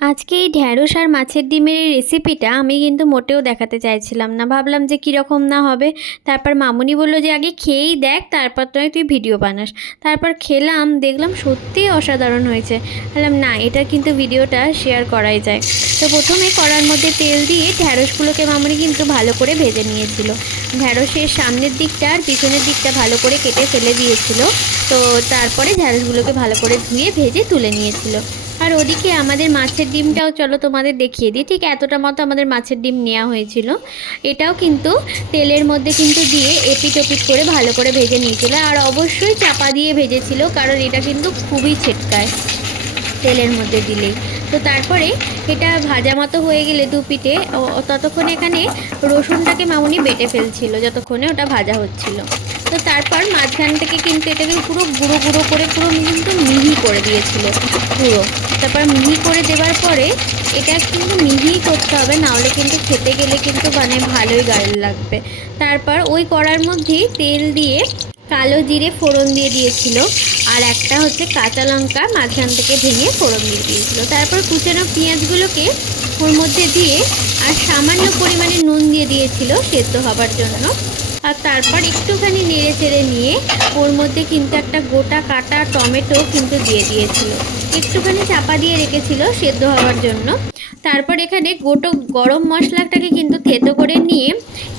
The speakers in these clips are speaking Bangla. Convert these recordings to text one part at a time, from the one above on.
আজকে এই ঢ্যাঁড়স আর মাছের ডিমের এই রেসিপিটা আমি কিন্তু মোটেও দেখাতে চাইছিলাম না। ভাবলাম যে কীরকম না হবে। তারপর মামুনি বলল যে আগে খেয়েই দেখ, তারপর তুই ভিডিও বানাস। তারপর খেলাম, দেখলাম সত্যিই অসাধারণ হয়েছে। বললাম না, এটা কিন্তু ভিডিওটা শেয়ার করাই যায়। তো প্রথমে কড়ার মধ্যে তেল দিয়ে ঢ্যাঁড়সগুলোকে মামুনি কিন্তু ভালো করে ভেজে নিয়েছিল। ঢ্যাঁড়সের সামনের দিকটা আর পিছনের দিকটা ভালো করে কেটে ফেলে দিয়েছিল। তো তারপরে ঢ্যাঁড়সগুলোকে ভালো করে ধুয়ে ভেজে তুলে নিয়েছিল। আর ওদিকে আমাদের মাছের ডিমটাও চলো তোমাদের দেখিয়ে দিই। ঠিক এতটা মতো আমাদের মাছের ডিম নেওয়া হয়েছিল। এটাও কিন্তু তেলের মধ্যে কিন্তু দিয়ে এপিট ওপিট করে ভালো করে ভেজে নিয়েছিল। আর অবশ্যই চাপা দিয়ে ভেজেছিল, কারণ এটা কিন্তু খুবই ছেটকায় তেলের মধ্যে দিলেই। তো তারপরে এটা ভাজা মতো হয়ে গেলে দু পিঠে, ততক্ষণ এখানে রসুনটাকে মামুনি বেটে ফেলছিল যতক্ষণে ওটা ভাজা হচ্ছিল। তো তারপর মাঝখান থেকে কিন্তু এটাকে পুরো গুঁড়ো গুঁড়ো করে পুরো কিন্তু মিহি করে দিয়েছিল পুরো। তারপর মিহি করে দেওয়ার পরে এটা কিন্তু মিহি করতে হবে, নাহলে কিন্তু খেতে গেলে কিন্তু মানে ভালোই গায়ে লাগবে। তারপর ওই কড়ার মধ্যেই তেল দিয়ে কালো জিরে ফোড়ন দিয়ে দিয়েছিল, আর একটা হচ্ছে কাঁচা লঙ্কা মাঝখান থেকে ভেঙে ফোড়ন দিয়ে দিয়েছিল। তারপর কুচানো পেঁয়াজগুলোকে ওর মধ্যে দিয়ে আর সামান্য পরিমাণে নুন দিয়ে দিয়েছিল সেদ্ধ হবার জন্য। আর তারপর একটুখানি নেড়ে চেড়ে নিয়ে ওর মধ্যে কিন্তু একটা গোটা কাটা টমেটো কিন্তু দিয়ে দিয়েছিল। একটুখানি চাপা দিয়ে রেখেছিল সেদ্ধ হওয়ার জন্য। তারপর এখানে গোটা গরম মশলাটাকে কিন্তু থেতো করে নিয়ে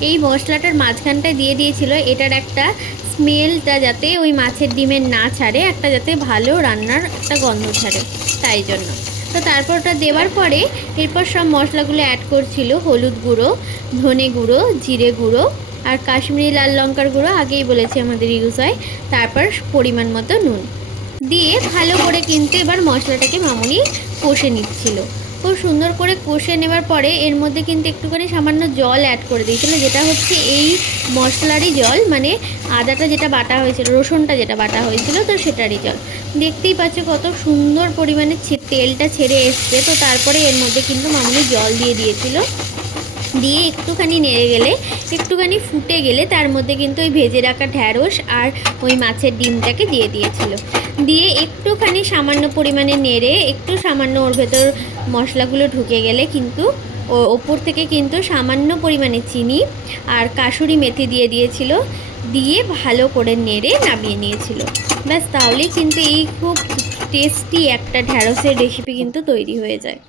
এই মশলাটার মাঝখানটায় দিয়ে দিয়েছিল। এটার একটা স্মেলটা যাতে ওই মাছের ডিমের না ছাড়ে, একটা যাতে ভালো রান্নার একটা গন্ধ ছাড়ে, তাই জন্য। তো তারপর ওটা দেওয়ার পরে এরপর সব মশলাগুলো অ্যাড করছিল। হলুদ গুঁড়ো, ধনে গুঁড়ো, জিরে গুঁড়ো আর কাশ্মীরি লাল লঙ্কার গুঁড়ো আগেই বলেছি আমাদের ইউজ হয়। তারপর পরিমাণ মতো নুন দিয়ে ভালো করে কিন্তু এবার মশলাটাকে মামুনি কষে নিচ্ছিল। খুব সুন্দর করে কষে নেবার পরে এর মধ্যে কিন্তু একটুখানি সামান্য জল অ্যাড করে দিয়েছিল, যেটা হচ্ছে এই মশলারই জল, মানে আদাটা যেটা বাটা হয়েছিল, রসুনটা যেটা বাটা হয়েছিল, তো সেটারই জল। দেখতেই পাচ্ছ কত সুন্দর পরিমাণে তেলটা ছেড়ে এসছে। তো তারপরে এর মধ্যে কিন্তু মামুনি জল দিয়ে দিয়েছিল। দিয়ে একটুখানি নেড়ে গেলে, একটুখানি ফুটে গেলে তার মধ্যে কিন্তু ওই ভেজে রাখা ঢ্যাঁড়স আর ওই মাছের ডিমটাকে দিয়ে দিয়েছিল। দিয়ে একটুখানি সামান্য পরিমাণে নেড়ে একটু সামান্য ওর ভেতর মশলাগুলো ঢুকে গেলে কিন্তু ওপর থেকে কিন্তু সামান্য পরিমাণে চিনি আর কাসুরি মেথি দিয়ে দিয়েছিল। দিয়ে ভালো করে নেড়ে নামিয়ে নিয়েছিল। ব্যাস, তাহলেই কিন্তু এই খুব টেস্টি একটা ঢ্যাঁড়সের রেসিপি কিন্তু তৈরি হয়ে যায়।